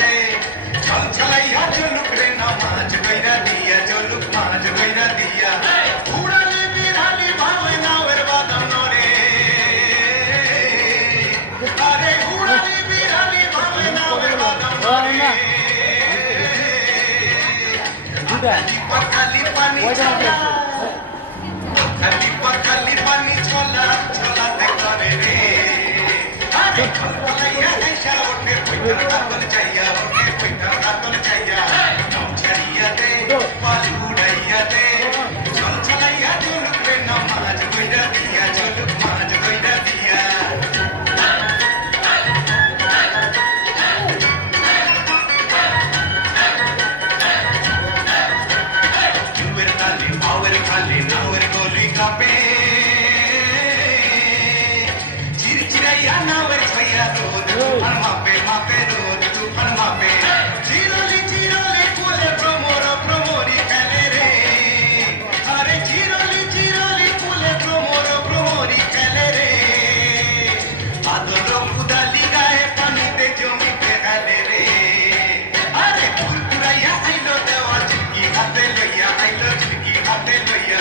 দে চল চালাইয়া চলুক রে নামাজ কইরা দিয়া চলুক মাঝ কইরা দিয়া উড়ালি বিড়ালি ভাবে নাওয়ের বাদাম নরে আরে উড়ালি বিড়ালি ভাবে নাওয়ের বাদাম নরে খালি পানি চলা খালি পানি চলা চলাতে করে রে আরে খলকলাইয়া আইসা ওঠে পয়টার কাতল চাইয়া ওঠে পয়টার কাতল চাইয়া নাম ছাড়িয়া দে পাল উড়াইয়া দে চল চালাইয়া চলুক রে নামাজ কইরা দিয়া চলুক মাঝ কইরা দিয়া নাওয়ের গলি কাপে চিরচিরাইয়া নাওয়ের ছইয়া রোদ তুফান মাপে মাপে রোদ তুফান মাপে চিরলি চিরলি কুলে ভ্রমর ভ্রমরি খেলে রে আরে চিরলি চিরলি কুলে ভ্রমর ভ্রমরি খেলে রে আদর কুদালি গায়ে পানিতে জমিতে খেলে রে আরে কুলকুড়াইয়া আইলো দেওয়া চিকি হাতে লইয়া আইলো চিকি হাতে লইয়া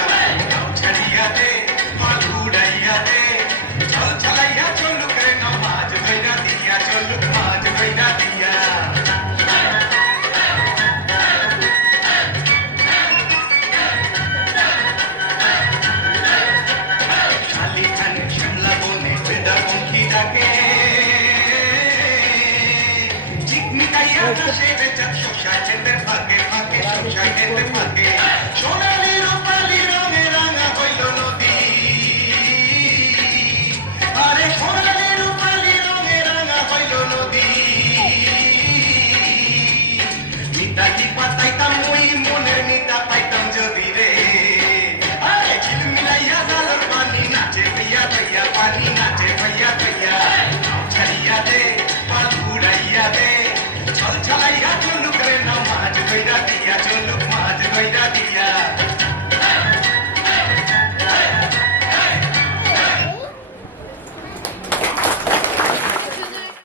নাও ছাড়িয়া দে মাল উড়াইয়া দে চল চালাইয়া চলুক রে নামাজ কইরা দিয়া চলুক মাঝ কইরা দিয়া খালি খানে শিমলা বনে বেদা পঙ্খি ডাকে চিকমিকাইয়া আকাশে চাঁদ শোষায় যেতে ফাঁকে ফাঁকে শোষায় যেতে ফাঁকে সোনালি রূপালি রঙে রাঙা হইল নদী আরে সোনালি রূপালি রঙে রাঙা হইল নদী মিতালি পাতাইতাম ওই মনের মিতা পাইতাম যদি রে আরে ঝিলমিলাইয়া জালর পানি নাচে ভাইয়া ভাইয়া পানি নাচে ভাইয়া ভাইয়া ছাড়িয়া দে পাল উড়াইয়া দে চল চালাইয়া চলুক রে নামাজ কইরা দিয়া চলুক মাঝ কইরা দিয়া